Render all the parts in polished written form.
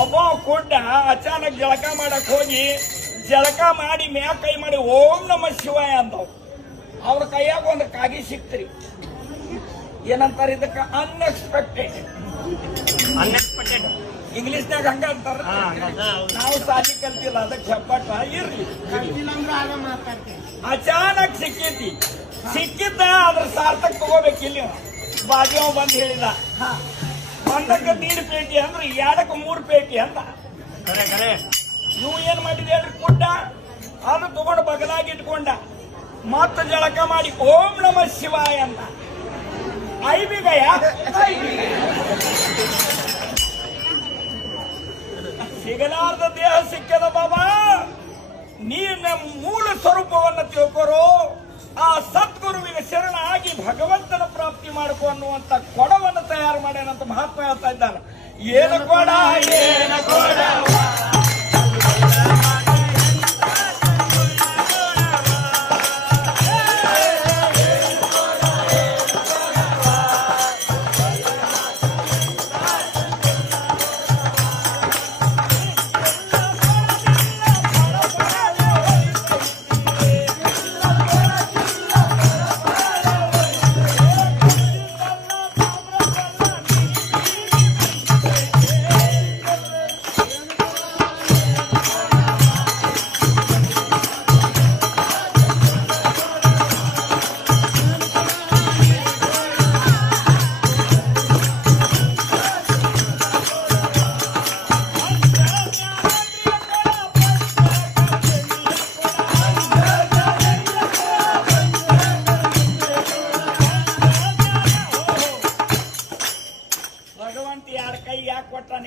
ಒಬ್ಬ ಕುಡ್ಡ ಅಚಾನಕ್ ಜಳಕ ಮಾಡಕ್ ಹೋಗಿ ಜಳಕ ಮಾಡಿ ಮ್ಯಾಗ ಕೈ ಮಾಡಿ ಓಂ ನಮ ಶಿವಾಯ ಅಂದವ್. ಅವ್ರ ಕೈಯಾಗ ಒಂದು ಕಾಗಿ ಸಿಕ್ತ್ರಿ. ಏನಂತಾರ ಇದಕ್ಕ? ಅನ್ಎಕ್ಸ್ಪೆಕ್ಟೆಡ್. ಇಂಗ್ಲಿಷ್ನಾಗ ಹಂಗ ಅಂತಾರ. ನಾವು ಸಾಲಿ ಕಲ್ತಿಲ್ಲ, ಅದಕ್ಕೆ ಹೆಬ್ಬಟ್ಟ ಇರ್ಲಿ. ಅಚಾನಕ್ ಸಿಕ್ಕೈತಿ. ಸಿಕ್ಕಿದ್ದ ಅದ್ರ ಸಾರ್ಥಕ್ ತಗೋಬೇಕಿಲ್ಲ. ಬಾಜು ಬಂದ್ ಹೇಳಿದ, ಒಂದಕ್ಕೆ 1.5 ಪೇಟಿ ಅಂದ್ರೆ 2ಕ್ಕೆ 3 ಪೇಟಿ ಅಂತ. ನೀವು ಏನ್ ಮಾಡಿದೆ ಹೇಳ್ರಿ? ಕುಡ್ಡ ಅದು ತಗೊಂಡು ಬಗಲಾಗಿ ಇಟ್ಕೊಂಡ, ಮತ್ತ ಜಳಕ ಮಾಡಿ ಓಂ ನಮ ಶಿವಾಯ ಅಂತ. ಐಬಿಗಯ ಸಿಗಲಾರ್ದ ದೇಹ ಸಿಕ್ಕದ ಬಾಬಾ. ನೀನ ಮೂಲ ಸ್ವರೂಪವನ್ನು ತಿಳ್ಕೊರೋ, ಆ ಸದ್ಗುರುವಿಗೆ ಶರಣ ಆಗಿ ಭಗವಂತನ ಪ್ರಾಪ್ತಿ ಮಾಡ್ಕೊ ಅನ್ನುವಂತ ಕೊಡವನ್ನು ತಯಾರು ಮಾಡ್ಯಾನಂತ ಮಹಾತ್ಮ ಹೇಳ್ತಾ ಇದ್ದಾನೆ. ಏನು ಕೊಡ ಏನು ಕೊಡ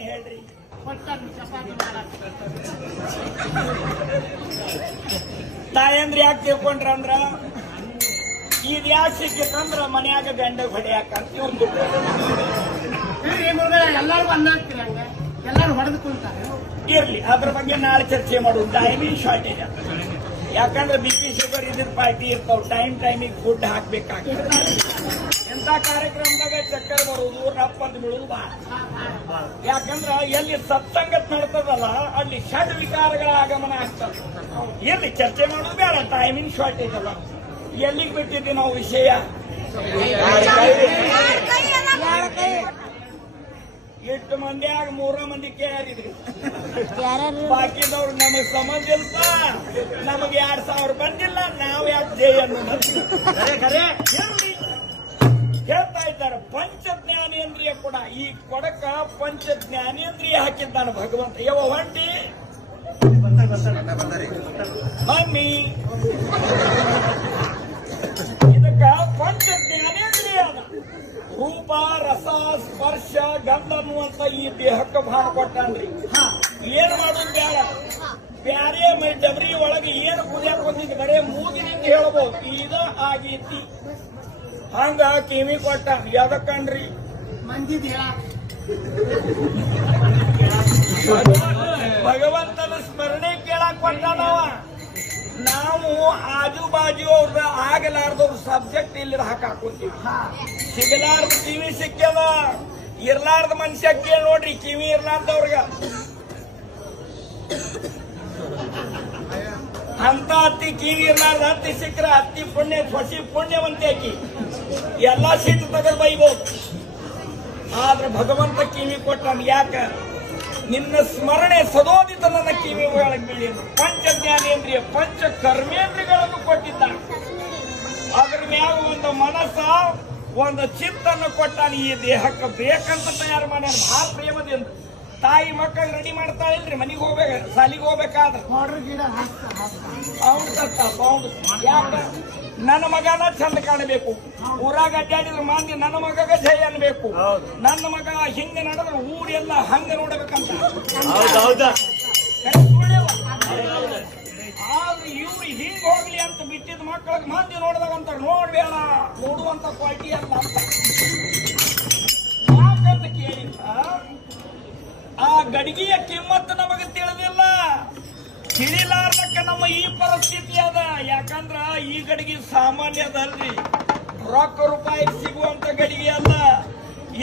ಹೇಳ್ರಿ? ತಾಯಂದ್ರಿ ಯಾಕೆ ತಿಳ್ಕೊಂಡ್ರಂದ್ರ, ಇದ್ ಯಾಕೆ ಸಿಕ್ಕಿತ್ತಂದ್ರ ಮನ್ಯಾಗ ಗಂಡ ಹೊಡೆಯಾಕಂತ ಒಂದು ಎಲ್ಲರೂ ಹೊಡೆದು ಕುಂತಾರೆ. ಇರ್ಲಿ, ಅದ್ರ ಬಗ್ಗೆ ನಾಳೆ ಚರ್ಚೆ ಮಾಡುದು. Timing shortage. ಯಾಕಂದ್ರೆ BP ಶುಗರ್ ಇದ್ರ ಪಾರ್ಟಿ ಇರ್ತಾವ. ಟೈಮಿಗೆ ಫುಡ್ ಹಾಕ್ಬೇಕಾಗ್ತದೆ. ಎಂತ ಕಾರ್ಯಕ್ರಮದಾಗ ಚಕ್ಕರ್ ಬರುವುದು, ರಪ್ಪಂತ ಬೀಳುವುದು ಬಾ. ಯಾಕಂದ್ರ ಎಲ್ಲಿ ಸತ್ಸಂಗತ್ ನಡ್ತದಲ್ಲ ಅಲ್ಲಿ ಷಡ್ ವಿಕಾರಗಳ ಆಗಮನ ಆಗ್ತದೆ. ಎಲ್ಲಿ ಚರ್ಚೆ ಮಾಡೋದು ಬೇಡ, ಟೈಮಿಂಗ್ ಶಾರ್ಟೇಜ್ ಅಲ್ಲ. ಎಲ್ಲಿಗೆ ಬಿಟ್ಟಿದ್ವಿ ನಾವು ವಿಷಯ? ಎಷ್ಟು ಮಂದಿಯಾಗ 3 ಮಂದಿ ಕೇಳಿದ್ರಿ. ಬಾಕಿದವ್ರು ನಮಗ್ ಸಂಬಂಧ ಇಲ್ಪ, ನಮಗ್ 2000 ಬಂದಿಲ್ಲ, ನಾವ್ ಯಾಕೆ ಜೈ ಅನ್ನೋ ಹೇಳ್ತಾ ಇದ್ದಾರೆ. ಪಂಚ ಜ್ಞಾನೇಂದ್ರಿಯ ಕೂಡ, ಈ ಕೊಡಕ ಪಂಚ ಜ್ಞಾನೇಂದ್ರಿಯ ಹಾಕಿದ್ದಾನೆ ಭಗವಂತ. ಯಾವ ಹೊಂಟಿ ಮಮ್ಮಿ, ಇದಕ್ಕ ಪಂಚ ಜ್ಞಾನೇಂದ್ರಿಯ ಅದ. ರೂಪ, ರಸ, ಸ್ಪರ್ಶ, ಗಂಧ ಅನ್ನುವಂತ ಈ ದೇಹಕ್ಕೆ ಭಾವ ಕೊಟ್ಟಾನ್ರಿ. ಏನ್ ಮಾಡೋದು ಬೇಡ, ಬ್ಯಾರೆ ಮೈ ಡಬರಿ ಒಳಗೆ ಏನು ಕುದಿಯಕ್ ಬಂದಿದ್ದು ಬರೇ ಮೂಗಿನಿಂದ ಹೇಳ್ಬೋದು ಇದ ಆಗೈತಿ. ಹಂಗ ಕಿವಿ ಕೊಟ್ಟ. ಯಾದಕ್ಕನ್ರಿ? ಭಗವಂತನ ಸ್ಮರಣೆ ಕೇಳಕ್ ಕೊಟ್ಟಾನವ. ನಾವು ಆಜು ಬಾಜು ಅವ್ರದ ಆಗಲಾರ್ದವ್ರ ಸಬ್ಜೆಕ್ಟ್ ಇಲ್ಲಿ ಹಾಕಾಕೋತೀವಿ. ಸಿಗಲಾರ್ದ ಕಿವಿ ಸಿಕ್ಕ್ಯದ, ಇರ್ಲಾರ್ದ ಮನುಷ್ಯ ಕೇಳಿ ನೋಡ್ರಿ ಕಿವಿ ಇರ್ಲಾರ್ದವ್ರಗ. ಅಂತ ಹತ್ತಿ ಕಿವಿ ಇರ್ಲಾರ್ದ ಹತ್ತಿ ಸಿಕ್ಕ್ರ ಹತ್ತಿ ಪುಣ್ಯ, ಹೊಸಿ ಪುಣ್ಯವಂತೆ ಆಕಿ ಎಲ್ಲ ಸಿಟ್ಟು ತಗದ್ ಬೈಬೋದು. ಆದ್ರೆ ಭಗವಂತ ಕಿವಿ ಕೊಟ್ಟಾನ. ಯಾಕ? ನಿನ್ನ ಸ್ಮರಣೆ ಸದೋದಿತ ನನ್ನ ಕಿವಿ ಒಳಗೆ ಬೀಳಿ. ಪಂಚ ಜ್ಞಾನೇಂದ್ರಿಯ ಪಂಚ ಕರ್ಮೇಂದ್ರಿಯಗಳನ್ನು ಕೊಟ್ಟಿದ್ದ. ಅದ್ರ ಮ್ಯಾಗ ಒಂದು ಮನಸ್ಸ, ಒಂದು ಚಿತ್ತನ್ನು ಕೊಟ್ಟಾನ. ಈ ದೇಹಕ್ಕೆ ಬೇಕಂತ ತಯಾರು ಮಾಡ್ಯಾನ ಭಾಳ ಪ್ರೇಮದಿಂದ. ತಾಯಿ ಮಕ್ಕಳಿಗೆ ರೆಡಿ ಮಾಡ್ತಾಳಿಲ್ರಿ, ಮನೆಗೆ ಹೋಗ್ಬೇಕ, ಸಾಲಿಗೆ ಹೋಗ್ಬೇಕಾದ್ರೆ ಯಾಕ? ನನ್ನ ಮಗನ ಚಂದ ಕಾಣಬೇಕು, ಊರಾಗ ಅಡ್ಡಾಡಿದ್ರೆ ಮಂದಿ ನನ್ನ ಮಗಗ ಜೈ ಅನ್ಬೇಕು, ನನ್ನ ಮಗ ಹಿಂಗ ನಡೆದ್ರೆ ಊರೆಲ್ಲ ಹಂಗ ನೋಡ್ಬೇಕಂತ. ಆದ್ರೆ ಇವ್ರು ಹಿಂಗ್ ಹೋಗ್ಲಿ ಅಂತ ಬಿಟ್ಟಿದ್ ಮಕ್ಕಳಿಗೆ ಮಂದಿ ನೋಡ್ದಾಗಂತ ನೋಡ್ಬೇಡ, ನೋಡುವಂತ ಕ್ವಾಲಿಟಿ ಅಲ್ಲ ಅಂತ. ಯಾಕಂತ ಕೇಳಿಲ್ಲ, ಆ ಗಡಿಗೆಯ ಕಿಮ್ಮತ್ತು ನಮಗೆ ತಿಳಿದಿಲ್ಲ. ತಿಳಿಲಾರ್ದಕ್ಕ ನಮ್ಮ ಈ ಪರಿಸ್ಥಿತಿ ಅದ. ಯಾಕಂದ್ರ ಈ ಗಡಿಗೆ ಸಾಮಾನ್ಯ ಅದಲ್ರಿ, ರೊಕ್ಕ ರೂಪಾಯಿ ಸಿಗುವಂತ ಗಡಿಗೆ ಅಲ್ಲ.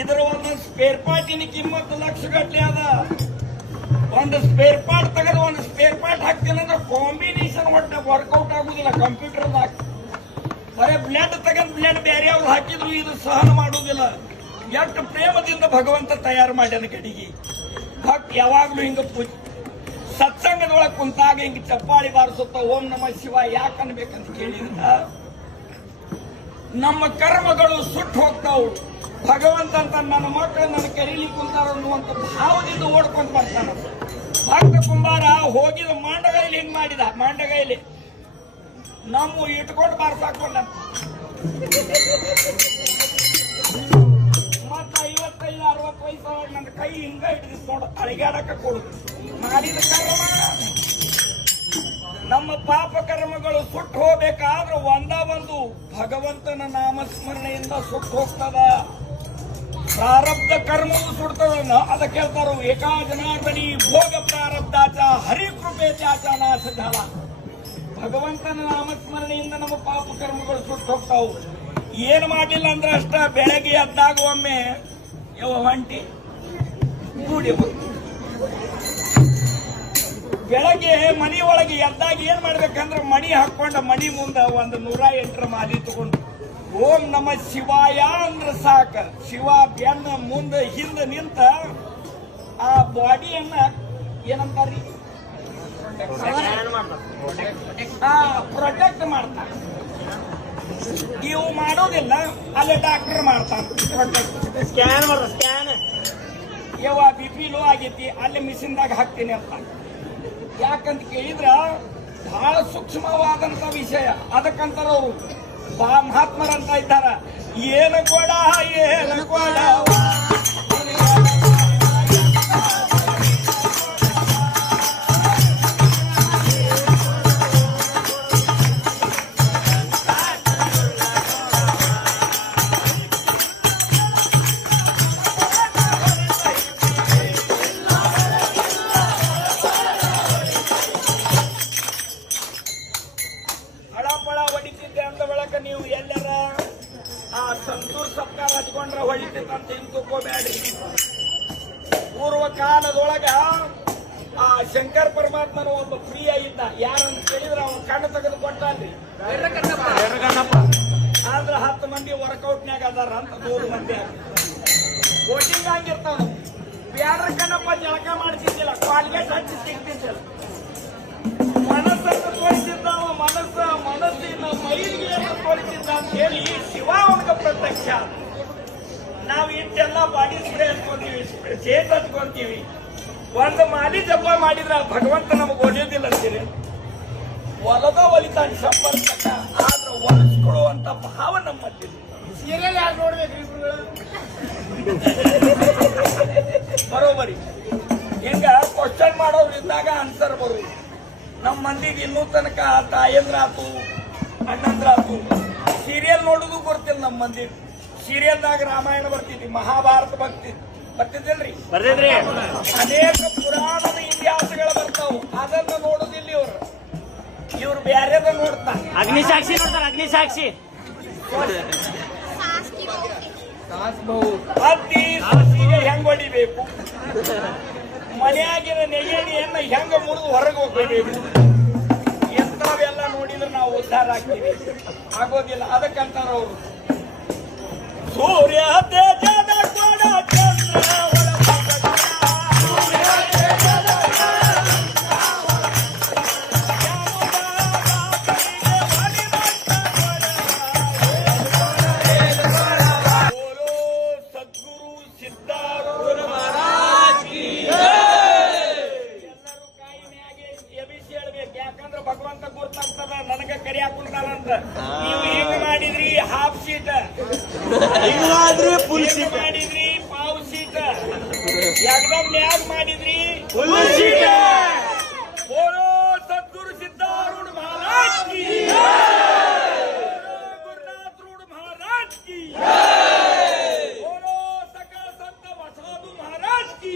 ಇದರ ಒಂದು ಸ್ಪೇರ್ ಪಾರ್ಟಿನ ಕಿಮ್ಮತ್ತು ಲಕ್ಷ ಗಟ್ಟಲೆ ಅದ. ಒಂದು ಸ್ಪೇರ್ ಪಾರ್ಟ್ ತೆಗೆದು ಒಂದು ಸ್ಪೇರ್ ಪಾರ್ಟ್ ಹಾಕ್ತೀನಿ ಅಂದ್ರೆ ಕಾಂಬಿನೇಷನ್ ಒಟ್ಟು ವರ್ಕೌಟ್ ಆಗುದಿಲ್ಲ ಕಂಪ್ಯೂಟರ್ದಾಗ. ಬರೇ ಬ್ಲೆಡ್ ತೆಗೆದು ಬ್ಲೆಡ್ ಬೇರೆ ಯಾವ್ದು ಹಾಕಿದ್ರು ಇದು ಸಹನ ಮಾಡುವುದಿಲ್ಲ. ಎಷ್ಟು ಪ್ರೇಮದಿಂದ ಭಗವಂತ ತಯಾರು ಮಾಡ್ಯಾನ ಕಡೆಗೆ. ಭಕ್ತ ಯಾವಾಗ್ಲೂ ಹಿಂಗ ಪೂಜೆ ಸತ್ಸಂಗದೊಳಗೆ ಕುಂತಾಗ ಹಿಂಗ ಚಪ್ಪಾಳಿ ಬಾರಿಸುತ್ತ ಓಂ ನಮ ಶಿವ ಯಾಕೆ ಅನ್ಬೇಕಂತ ಕೇಳಿದ್ರ ನಮ್ಮ ಕರ್ಮಗಳು ಸುಟ್ಟು ಹೋಗ್ತಾವು. ಭಗವಂತ ಅಂತ ನನ್ನ ಮಕ್ಕಳು ನನ್ನ ಕರೀಲಿಕ್ಕೆ ಕುಂತಾರ ಅನ್ನುವಂಥ ಭಾವದಿಂದ ಓಡ್ಕೊಂಡು ಬರ್ತಾನ. ಭಕ್ತ ಕುಂಬಾರ ಹೋಗಿದ ಮಾಂಡಗೈಲಿ ಹಿಂಗ್ ಮಾಡಿದ. ಮಾಂಡಗೈಲಿ ನಮ್ಮ ಇಟ್ಕೊಂಡು ಬಾರ್ಸಾಕೊಂಡ ಮತ್ತ 55-60 ವಯಸ್ಸೊಳಗ ನನ್ನ ಕೈ ಹಿಂಗ ಹಿಡಿದಿತ್ತು ನೋಡ, ಅಳಿಗಾಡಕ ಕೊಡುದು ಮಾಡಿದ ಕರ್ಮ. ನಮ್ಮ ಪಾಪ ಕರ್ಮಗಳು ಸುಟ್ಟು ಹೋಗ್ಬೇಕಾದ್ರೆ ಒಂದು ಭಗವಂತನ ನಾಮಸ್ಮರಣೆಯಿಂದ ಸುಟ್ಟು ಹೋಗ್ತದ. ಪ್ರಾರಬ್ಧ ಕರ್ಮವು ಸುಡ್ತದ. ಅದಕ್ಕೆ ಹೇಳ್ತಾರು ಏಕಾ ಜನಾರ್ದನಿ ಭೋಗ ಪ್ರಾರಬ್ಧಾಚ ಹರಿಕೃಪೆ ತ್ಯಾಚ ನಾಶ ಜಾಲ. ಭಗವಂತನ ನಾಮಸ್ಮರಣೆಯಿಂದ ನಮ್ಮ ಪಾಪ ಕರ್ಮಗಳು ಸುಟ್ಟು ಹೋಗ್ತಾವು. ಏನ್ ಮಾಡಿಲ್ಲ ಅಂದ್ರೆ ಅಷ್ಟ ಬೆಳಗ್ಗೆ ಎದ್ದಾಗ ಒಮ್ಮೆ ಹೊಂಟಿ ಕೂಡಿ ಬೆಳಗ್ಗೆ ಮನೆಯೊಳಗೆ ಎದ್ದಾಗ ಏನ್ ಮಾಡ್ಬೇಕಂದ್ರೆ ಮಣಿ ಹಾಕೊಂಡ ಮಣಿ ಮುಂದೆ ಒಂದು 108 ಮಾಲಿ ತಗೊಂಡು ಓಂ ನಮ ಶಿವಾಯ ಅಂದ್ರೆ ಸಾಕ. ಶಿವ ಬೆನ್ನ ಮುಂದೆ ಹಿಂದೆ ನಿಂತ ಆ ಬಾಡಿಯನ್ನ ಏನಂತಾರ್ರಿ ಪ್ರೊಟೆಕ್ಟ್ ಮಾಡ್ತಾನೆ. ನೀವು ಮಾಡೋದಿಲ್ಲ, ಅಲ್ಲೇ ಡಾಕ್ಟರ್ ಮಾಡ್ತಾನೆ ಸ್ಕ್ಯಾನ್ ಯವ್ವ BP ಲೋ ಆಗೈತಿ ಅಲ್ಲಿ ಮಿಷಿನ್ದಾಗ ಹಾಕ್ತೀನಿ ಅಂತ. ಯಾಕಂತ ಕೇಳಿದ್ರ ಬಹಳ ಸೂಕ್ಷ್ಮವಾದಂತ ವಿಷಯ. ಅದಕ್ಕಂತಾರ ಅವರು ಮಹಾತ್ಮರಂತ ಇದ್ದಾರ, ಏನು ಕೊಡ ಏನು ಕೊಡ ನೀವು ಎಲ್ಲರ ಆ ಸಂತೂರ್ ಸತ್ಕಾರ ಹಚ್ಕೊಂಡ್ರ ಹೊಳಿತಂತ ತಿಳ್ಕೋಬೇಡ್ರಿ. ಪೂರ್ವ ಕಾಲದೊಳಗ ಆ ಶಂಕರ ಪರಮಾತ್ಮನ ಒಬ್ಬ ಪ್ರಿಯ ಇದ್ದ. ಯಾರಂತ ಕೇಳಿದ್ರೆ ಅವನು ಕಣ್ಣು ತೆಗೆದು ಕೊಟ್ಟಾನ್ರಿ. ಆದ್ರ 10 ಮಂದಿ ವರ್ಕೌಟ್ನ್ಯಾಗ ಅದಾರ ಅಂತ 100 ಮಂದಿ ಕೋಟಿಂಗ್ ಆಗಿರ್ತಾವ. ಬ್ಯಾಡ್ರ ಕಣ್ಣಪ್ಪ ಜಳಕ ಮಾಡ್ತಿದ್ದಿಲ್ಲ, ಕಾಲ್ಗೇಟ್ ಹಚ್ಚಿ ಸಿಗ್ತಿದ್ದಿಲ್ಲ. ಮನಸ್ಸನ್ನು ತೋರಿಸಿದ್ದಾವ, ಮನಸ್ಸಿನ ಮೈಲಿಗೆಯನ್ನು ತೋರಿಸಿದ್ದ ಅಂತ ಹೇಳಿ ಶಿವ ಅವನಿಗೆ ಪ್ರತ್ಯಕ್ಷ. ನಾವು ಇಷ್ಟೆಲ್ಲ ಬಾಡಿ ಸ್ಪ್ರೇ ಹಚ್ಕೊಂತೀವಿ, ಚೇತ್ ಹಚ್ಕೊಂತೀವಿ. ಒಂದು ಮಾಲಿ ಜಪ ಮಾಡಿದ್ರ ಭಗವಂತ ನಮಗೆ ಒಲಿಯೋದಿಲ್ಲ ಅಂತೀರಿ. ಒಲದ ಒಲಿತಾನೆ ಸಂಪರ್ಕ, ಆದ್ರೆ ಒಲಿಸ್ಕೊಳ್ಳುವಂತ ಭಾವ ನಮ್ಮಲ್ಲಿ. ಸೀರಿಯಲ್ ಯಾರು ನೋಡ್ಬೇಕ್ರಿ ಬರೋಬರಿ. ಹಿಂಗ ಕ್ವಶನ್ ಮಾಡೋದ್ರಿಂದಾಗ ಆನ್ಸರ್ ಬರುವುದು. ನಮ್ಮ ಮಂದಿಗೆ ಇನ್ನೂ ತನಕ ತಾಯಂದ್ರಾತು ಅಣ್ಣಂದ್ರಾತು ಸೀರಿಯಲ್ ನೋಡುದು ಗೊತ್ತಿಲ್ಲ. ನಮ್ಮ ಮಂದಿ ಸೀರಿಯಲ್ದಾಗ ರಾಮಾಯಣ ಬರ್ತಿದ್ವಿ, ಮಹಾಭಾರತ ಬರ್ತಿದ್ದಿಲ್ರಿ, ಅನೇಕ ಪುರಾಣದ ಇತಿಹಾಸಗಳು ಬರ್ತಾವು. ಅದನ್ನು ನೋಡುದಿಲ್ಲ ಇವ್ರು ಬ್ಯಾರೆದ ನೋಡ್ತಾರೆ. ಅಗ್ನಿಸಾಕ್ಷಿ ನೋಡ್ತಾರೆ, ಅಗ್ನಿಸಾಕ್ಷಿ ಅತ್ತಿ ಸಸಿಗೆ ಹೆಂಗ್ ಹೊಡಿಬೇಕು, ಮನೆಯಾಗಿನ ನೆಗೆಣಿಯನ್ನ ಹೆಂಗ ಮುರಿದು ಹೊರಗೆ ಹೋಗ್ಬೇಕು, ಎಂಥವೆಲ್ಲ ನೋಡಿದ್ರೆ ನಾವು ಉದ್ಧಾರ ಆಗ್ತೀವಿ. ಆಗೋದಿಲ್ಲ. ಅದಕ್ಕಂತಾರ ಅವರು ಸೂರ್ಯ ತೇಜದ ಕೊಡ ಚಂದ್ರ ಭಗವಂತ ಗುರ್ತಾಗ್ತದ. ನನಗ ಕರಿ ಹಾಕುಂತಾನಂತ. ನೀವು ಹಿಂಗ್ ಮಾಡಿದ್ರಿ ಹಾಫ್ ಸೀಟ್, ಫುಲ್ ಸೀಟ್ ಮಾಡಿದ್ರಿ, ಪಾವ್ ಸೀಟ್, ಎಕ್ದಮ್ ನ್ಯಾಗ್ ಮಾಡಿದ್ರಿ ಫುಲ್ ಸೀಟ್. ಬೋಲೋ ಸದ್ಗುರು ಸಿದ್ಧಾರೂಢ ಮಹಾರಾಜ್ ಕಿ, ಗುರುನಾಥ ರೂಢ ಮಹಾರಾಜ್ ಕಿ, ಬೋಲೋ ಸಕಲ ಸಂತ ಬಸವಾದು ಮಹಾರಾಜ್ ಕಿ.